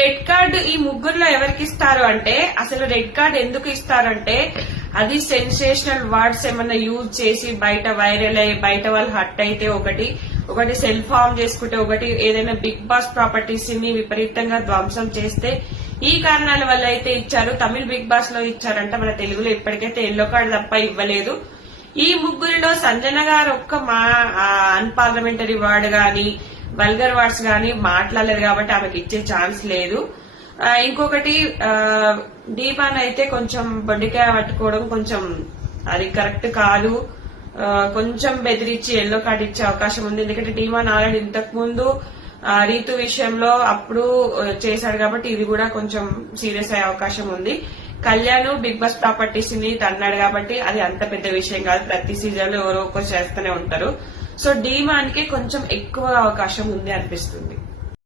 Red card ఈ ముగ్గురులో ఎవరికి ఇస్తారు అంటే అసలు రెడ్ కార్డ్ ఎందుకు ఇస్తారంటే అది సెన్సేషనల్ వర్డ్స్ ఏమన్నా యూజ్ చేసి బయట వైరల్ అయ్యి బయట వాళ్ళు హట్ అయితే ఒకటి ఒకటి సెల్ఫ్ హార్మ్ చేసుకుంటే ఒకటి ఏదైనా బిగ్ బాస్ ప్రాపర్టీస్ని విపరీతంగా ధ్వంసం చేస్తే ఈ కారణాల వల్ల అయితే ఇచ్చారు. తమిళ బిగ్ బాస్లో ఇచ్చారంట మన తెలుగులో ఇప్పటికైతే ఎల్లో కార్డ్ తప్ప ఇవ్వలేదు. ఈ ముగ్గురిలో సంజన గారు ఒక్క మా అన్పార్లమెంటరీ వర్డ్ గాని వల్గర్ వర్డ్స్ కానీ మాట్లాడలేదు కాబట్టి ఆమెకి ఇచ్చే ఛాన్స్ లేదు. ఇంకొకటి దీపాన్ అయితే కొంచెం బొడ్డికాయ పట్టుకోవడం కొంచెం అది కరెక్ట్ కాదు. కొంచెం బెదిరించి ఎల్లో కార్డ్ ఇచ్చే అవకాశం ఉంది. ఎందుకంటే డీమాన్ ఆల్రెడీ ఇంతకు ముందు రీతు విషయంలో అప్పుడు చేశాడు కాబట్టి ఇది కూడా కొంచెం సీరియస్ అయ్యే అవకాశం ఉంది. కళ్యాణ్ బిగ్ బాస్ ప్రాపర్టీస్ని తన్నాడు కాబట్టి అది అంత పెద్ద విషయం కాదు. ప్రతి సీజన్లో ఎవరో ఒకరు చేస్తూనే ఉంటారు. సో డీమాన్కి కొంచెం ఎక్కువ అవకాశం ఉంది అనిపిస్తుంది.